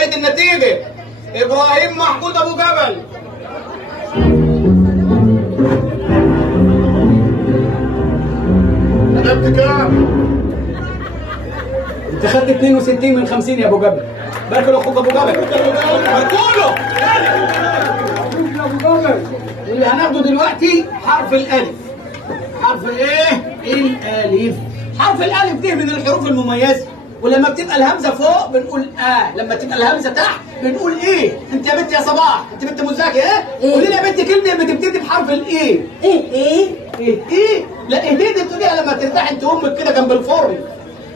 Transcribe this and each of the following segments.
وأعيد النتيجة. إبراهيم محمود أبو جبل. كتبت كام؟ أنت خدت 62 من 50 يا أبو جبل. بارك له أخوك أبو جبل. باركوله. أبو جبل. اللي هناخده دلوقتي حرف الألف. حرف إيه؟ الألف. حرف الألف دي من الحروف المميزة. ولما بتبقى الهمزه فوق بنقول لما تبقى الهمزه تحت بنقول ايه. انت يا بنت يا صباح، انت بنت مذاكره قولي لي يا بنت كلمه بتبتدي بحرف الايه. ايه لا ايه دي بتقوليها لما ترتاحي انت امك كده جنب الفرن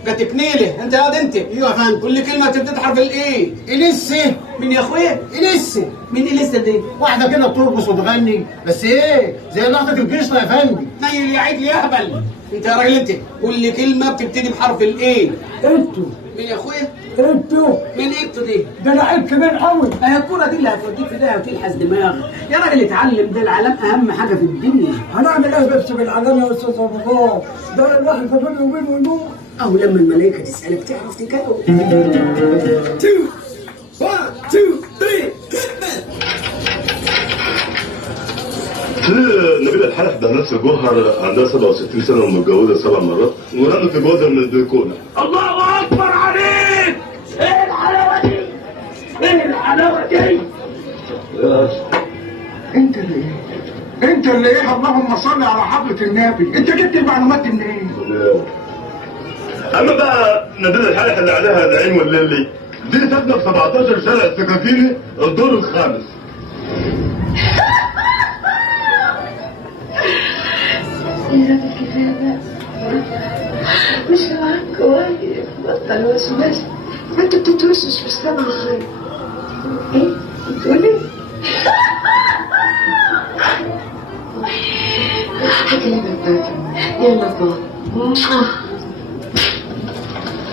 جاتكنيله. انت يا واد انت. ايوه يا فندم. قول لي كلمه بتبتدي بحرف الايه. اليسا. مين يا اخويا؟ اليسا. مين اليسا دي؟ واحده كده بترقص وتغني بس ايه زي لقطه القشطه يا فندم. نيل يا عجل يا هبل. انت يا راجل انت قول لي كلمه بتبتدي بحرف الايه. انتوا مين يا اخويا؟ انتوا مين انتوا دي؟ ده لعيب كبير قوي. ما هي الكورة دي اللي هتوديك في ده وتلحس دماغك. يا راجل اتعلم، ده العلام أهم حاجة في الدنيا. هنعمل ايه بس بالعلام يا استاذ ابو الله؟ ده الواحد فاضل يومين ويموت. أو لما الملايكة تسألك تعرف تجاوب. 2 1 2 3 نبيلة الحلف ده نفس جوهر عندها 67 سنة ومتجوزة 7 مرات ورقت جوزها من البلكونة. الله اكبر عليك. ايه الحلاوه دي؟ ايه الحلاوه دي؟ انت اللي ايه؟ انت اللي ايه؟ اللهم صل على حضرة النبي. انت جبت المعلومات دي منين؟ أما بقى نبيلة الحلف اللي عليها العين والليلي دي ساكنة في 17 شارع السكاكيني الدور الخامس. يا راجل كفايه بقى. مش معاك كويس. بطل وسواس. انت بتتوسوس مش سامع حاجه. ايه؟ بتقولي؟ هكلمك بقى. يلا باي.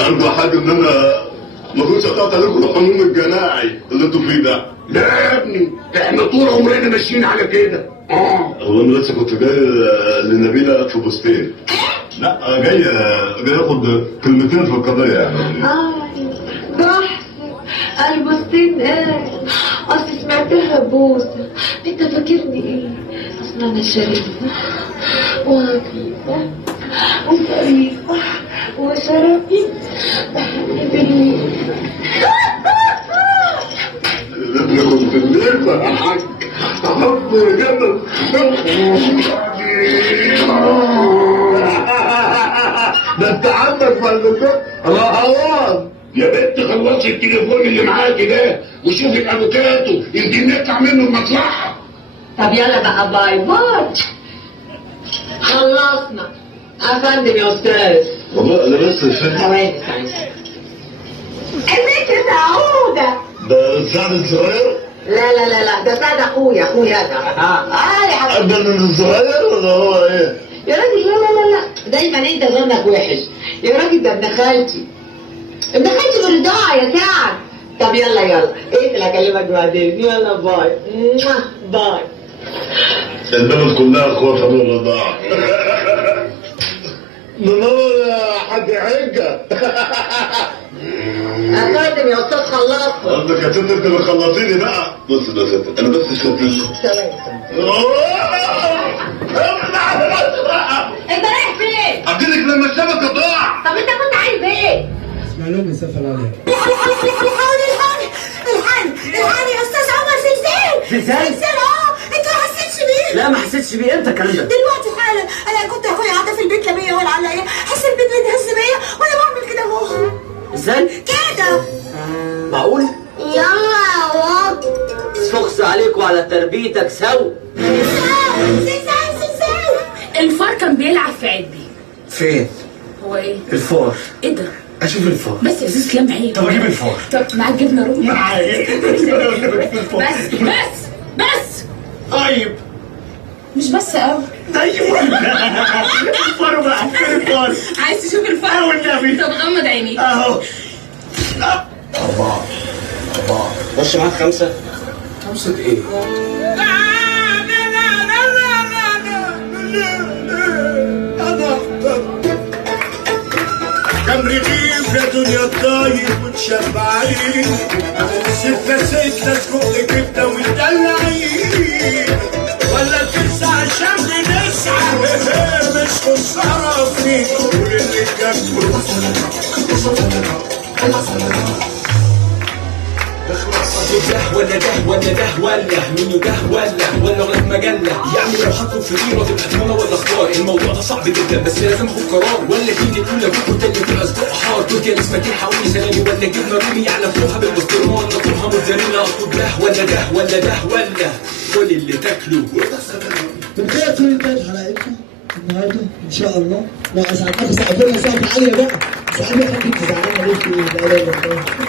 أرجو حاجة إن أنا ما كنتش قطعت عليكم الحموم الجماعي اللي أنتوا فيه ده. لا يا ابني احنا طول عمرنا ماشيين على كده. هو أنا لسه كنت جاي لنبيلة في بوستين. لا جاي آخد كلمتين في القضية يعني. بحث البستين قال. اصل سمعتها بوسه. انت فاكرني ايه؟ اصل انا شريفه وعفيفه وظريفه وشرفي بحب الليل. ابني كنت الليل يا حاج أحط جبل. ده انت عندك ملكات رهوان. يا بنت خلصي التليفون اللي معاكي ده وشوفي الافوكاتو يمكن نطلع منه المصلحه. طب يلا بقى باي باي. خلصنا. افندم يا استاذ. والله انا بس فاهم. ثواني. البنت سعودة. ده سعد الصغير؟ لا ده سعد اخويا ده. يا حبيبي. أكبر من الصغير ولا هو ايه؟ يا راجل لا دايما انت ظنك وحش. يا راجل ده ابن خالتي. ابن خالتي بالرضاعة يا سعد. طب يلا اقفل هكلمك بعدين. يلا باي. باي. البلد كلها اخواتها من الرضاعة. منور يا حاج حجة. افندم يا استاذ خلصت. قصدك يا ست انت اللي خلصيني بقى. بص يا ست انا بس ثواني. انت رايح فين؟ اديلك لما الشبكة تقع. طب انت كنت عايز ايه؟ معلوم يسافر عليها. الحقني يا استاذ عمر. زلزال؟ انت ما حسيتش بيه؟ لا ما حسيتش بيه. امتى الكلام ده؟ دلوقتي حالا. انا كنت اخويا قاعده في البيت لا بيا ولا عليا. حس البيت بيتهز بيا وانا بعمل كده اهو. ازاي؟ كده. معقول؟ يلا يا واد. فخس عليك وعلى تربيتك سو. زلزال. الفار كان بيلعب في عدي. فين؟ هو ايه؟ الفار. ايه ده؟ اشوف الفار. بس يا زيز كلام عيب. طب اجيب الفار. طب معاك جبنه رومي؟ معايا. بس طيب. مش بس قوي. ايوه. الفار بقى. الفار. عايز تشوف الفار؟ والنبي. طب غمض عينيك. اهو. 4 خش معاك 5. 5 ايه؟ كم كام رغيف يا دنيا الطيب وتشبعين، ستة سجق كبدة وتدلعين، ولا تسعى عشان بنسعى مش خسارة فيك كل اللي جنبه. ده ولا ده ولا ده ولا منه ده ولا غلط مجلة يعني لو حطوا في ديره تبقى تمنى ولا اختار. الموضوع ده صعب جدا بس لازم اخد قرار، ولا تيجي تقول لابوك وتاني تبقى اصدقاء حار. تركيا اسمتين حاولي سلامي ولا جبنه رومي على فروحها بالبسطرمه ولا فروحها موتزاريلا. اطلب ده ولا ده ولا ده ولا كل اللي تاكله. بكده تكون انتهت حلقتنا النهارده ان شاء الله. لو اسعدتكم ساعدونا ساعه عاليه بقى، ساعدني حد تزعلنا ليه في الاعلان ده.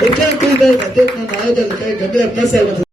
بكده تكون انتهت حلقتنا النهارده اللي كانت جميله بمثل